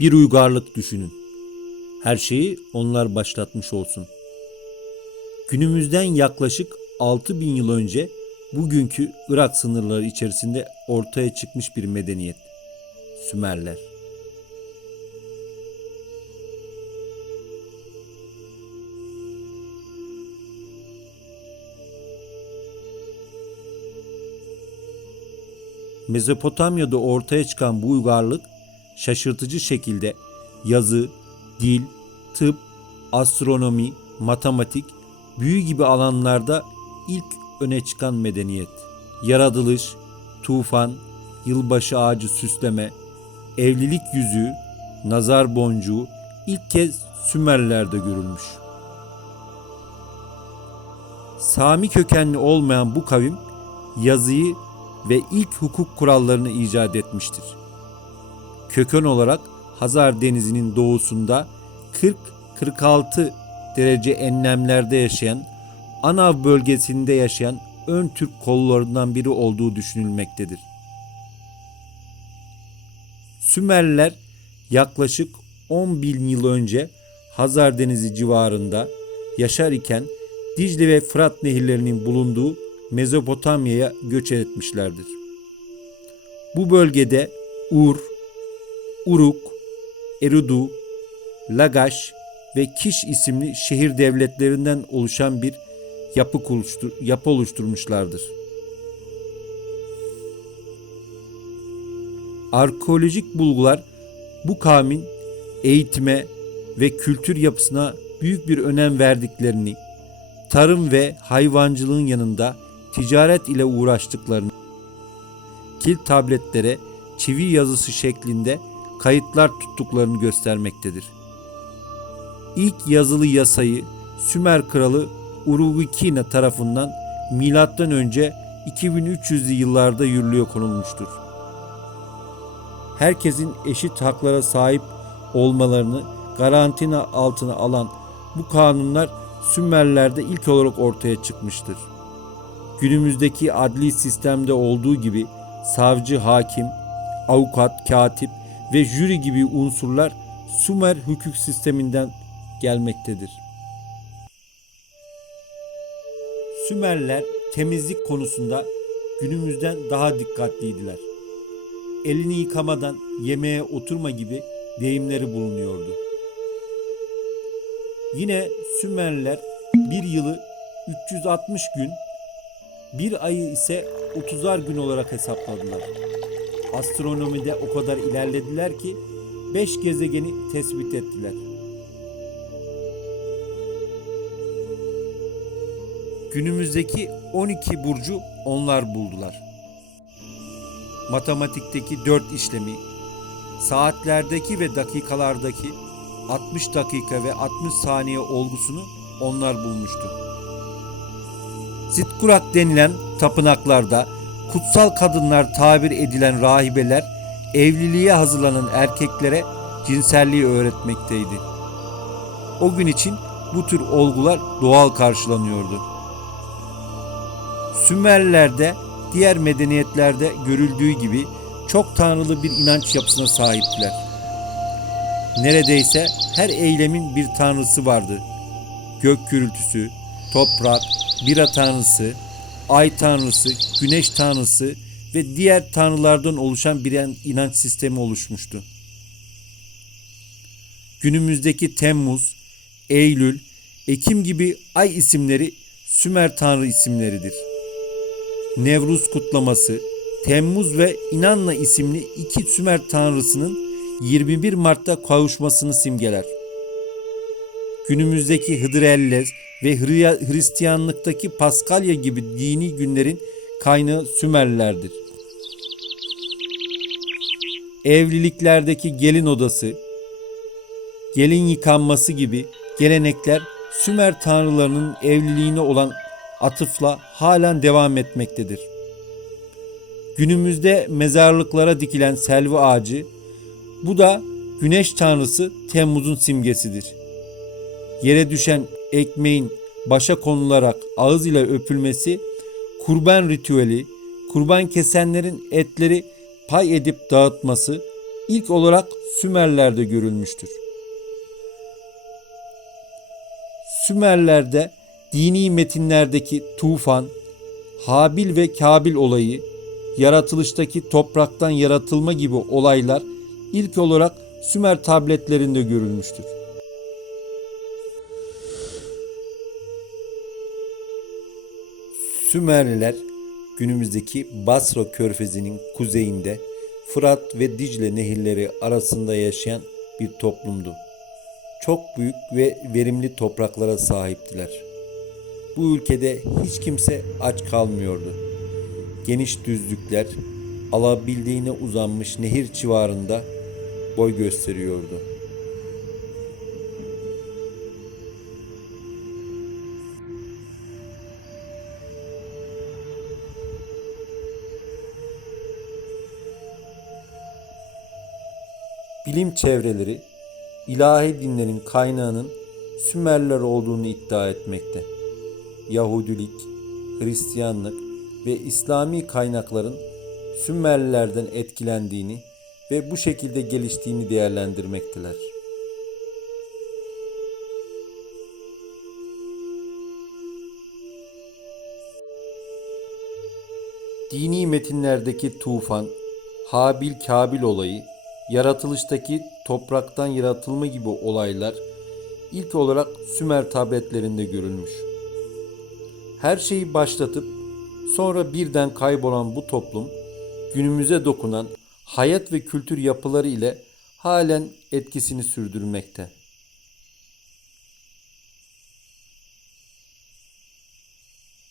Bir uygarlık düşünün. Her şeyi onlar başlatmış olsun. Günümüzden yaklaşık 6000 yıl önce bugünkü Irak sınırları içerisinde ortaya çıkmış bir medeniyet. Sümerler. Mezopotamya'da ortaya çıkan bu uygarlık şaşırtıcı şekilde yazı, dil, tıp, astronomi, matematik, büyü gibi alanlarda ilk öne çıkan medeniyet. Yaratılış, tufan, yılbaşı ağacı süsleme, evlilik yüzüğü, nazar boncuğu ilk kez Sümerler'de görülmüş. Sami kökenli olmayan bu kavim yazıyı ve ilk hukuk kurallarını icat etmiştir. Köken olarak Hazar Denizi'nin doğusunda 40-46 derece enlemlerde yaşayan Anav bölgesinde yaşayan ön Türk kollarından biri olduğu düşünülmektedir. Sümerliler yaklaşık 10 bin yıl önce Hazar Denizi civarında yaşar iken Dicle ve Fırat nehirlerinin bulunduğu Mezopotamya'ya göç etmişlerdir. Bu bölgede Ur, Uruk, Eridu, Lagaş ve Kiş isimli şehir devletlerinden oluşan bir yapı, oluştur yapı oluşturmuşlardır. Arkeolojik bulgular bu kavmin eğitime ve kültür yapısına büyük bir önem verdiklerini, tarım ve hayvancılığın yanında ticaret ile uğraştıklarını, kil tabletlere çivi yazısı şeklinde kayıtlar tuttuklarını göstermektedir. İlk yazılı yasayı Sümer kralı Urugikina tarafından milattan önce 2300'lü yıllarda yürürlüğe konulmuştur. Herkesin eşit haklara sahip olmalarını garantina altına alan bu kanunlar Sümerler'de ilk olarak ortaya çıkmıştır. Günümüzdeki adli sistemde olduğu gibi savcı, hakim, avukat, katip ve jüri gibi unsurlar Sümer hukuk sisteminden gelmektedir. Sümerler temizlik konusunda günümüzden daha dikkatliydiler. Elini yıkamadan yemeğe oturma gibi deyimleri bulunuyordu. Yine Sümerliler bir yılı 360 gün, bir ayı ise 30'ar gün olarak hesapladılar. Astronomide o kadar ilerlediler ki 5 gezegeni tespit ettiler. Günümüzdeki 12 burcu onlar buldular. Matematikteki 4 işlemi, saatlerdeki ve dakikalardaki 60 dakika ve 60 saniye olgusunu onlar bulmuştu. Zitkurak denilen tapınaklarda kutsal kadınlar tabir edilen rahibeler evliliğe hazırlanan erkeklere cinselliği öğretmekteydi. O gün için bu tür olgular doğal karşılanıyordu. Sümerlilerde diğer medeniyetlerde görüldüğü gibi çok tanrılı bir inanç yapısına sahiptiler. Neredeyse her eylemin bir tanrısı vardı. Gök gürültüsü, toprak, bira tanrısı, ay tanrısı, güneş tanrısı ve diğer tanrılardan oluşan bir inanç sistemi oluşmuştu. Günümüzdeki Temmuz, Eylül, Ekim gibi ay isimleri Sümer tanrı isimleridir. Nevruz kutlaması, Temmuz ve İnanna isimli iki Sümer tanrısının 21 Mart'ta kavuşmasını simgeler. Günümüzdeki Hıdrellez ve Hristiyanlıktaki Paskalya gibi dini günlerin kaynağı Sümerlilerdir. Evliliklerdeki gelin odası, gelin yıkanması gibi gelenekler Sümer tanrılarının evliliğine olan atıfla halen devam etmektedir. Günümüzde mezarlıklara dikilen selvi ağacı, bu da güneş tanrısı Temmuz'un simgesidir. Yere düşen ekmeğin başa konularak ağız ile öpülmesi, kurban ritüeli, kurban kesenlerin etleri pay edip dağıtması ilk olarak Sümerler'de görülmüştür. Sümerler'de dini metinlerdeki tufan, Habil ve Kabil olayı, yaratılıştaki topraktan yaratılma gibi olaylar ilk olarak Sümer tabletlerinde görülmüştür. Sümerliler günümüzdeki Basra körfezinin kuzeyinde Fırat ve Dicle nehirleri arasında yaşayan bir toplumdu. Çok büyük ve verimli topraklara sahiptiler. Bu ülkede hiç kimse aç kalmıyordu. Geniş düzlükler alabildiğine uzanmış nehir civarında boy gösteriyordu. Bilim çevreleri ilahi dinlerin kaynağının Sümerler olduğunu iddia etmekte. Yahudilik, Hristiyanlık ve İslami kaynakların Sümerlilerden etkilendiğini ve bu şekilde geliştiğini değerlendirmekteler. Dini metinlerdeki tufan, Habil Kabil olayı, yaratılıştaki topraktan yaratılma gibi olaylar ilk olarak Sümer tabletlerinde görülmüş. Her şeyi başlatıp sonra birden kaybolan bu toplum günümüze dokunan hayat ve kültür yapıları ile halen etkisini sürdürmekte.